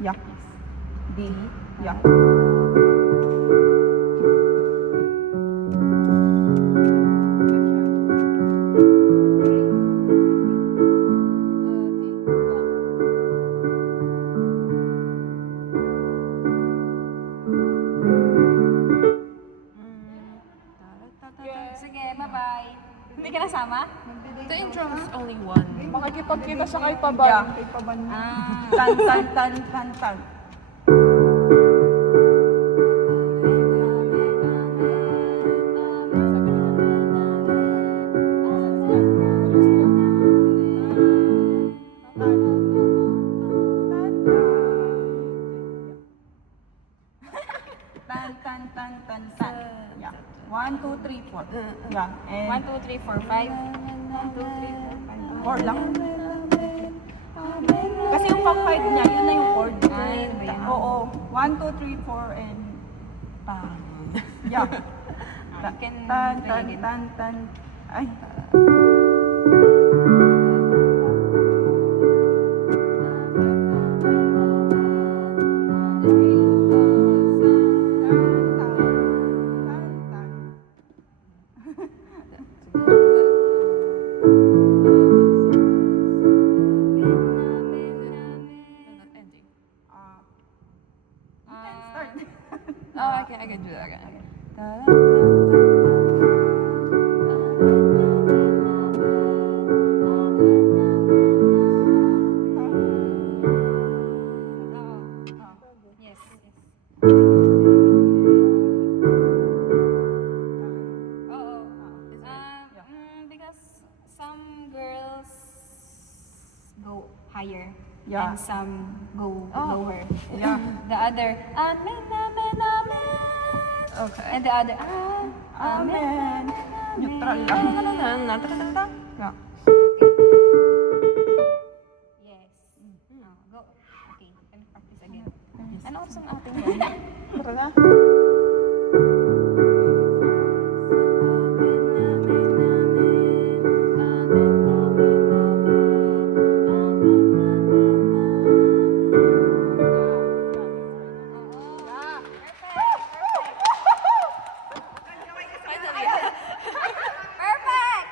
Yeah. D. Yeah. Sige, bye-bye. Hindi ka nasama? The intro is only one. Makikipagkita siya kay Paban. Yeah. Kay Paban. Tan, tan, tan, tan, tan. Tan, tan, tan, tan, tan. Yeah. 1, 2, 3, 4. Yeah. And 1, 2, 3, 4, 5. 1, 2, 3, 4, 5. 4 lang. Kasi yung pang 5 niya, yun na yung chord. Ay, yun ba yun? Oo. 1, 2, 3, 4, and tan. Yeah. You can Tan, try tan, again. tan, tan. Ay. Oh, I can do that again. Yes. Oo. Because some girls go higher Yeah. and some go Oh. lower. Yeah. The other, amen, amen, amen. Okay. And the other, Amen. Neutral lang. Yeah. Yes. Go. Okay. Can practice again. Ano oras ang ating Tara na.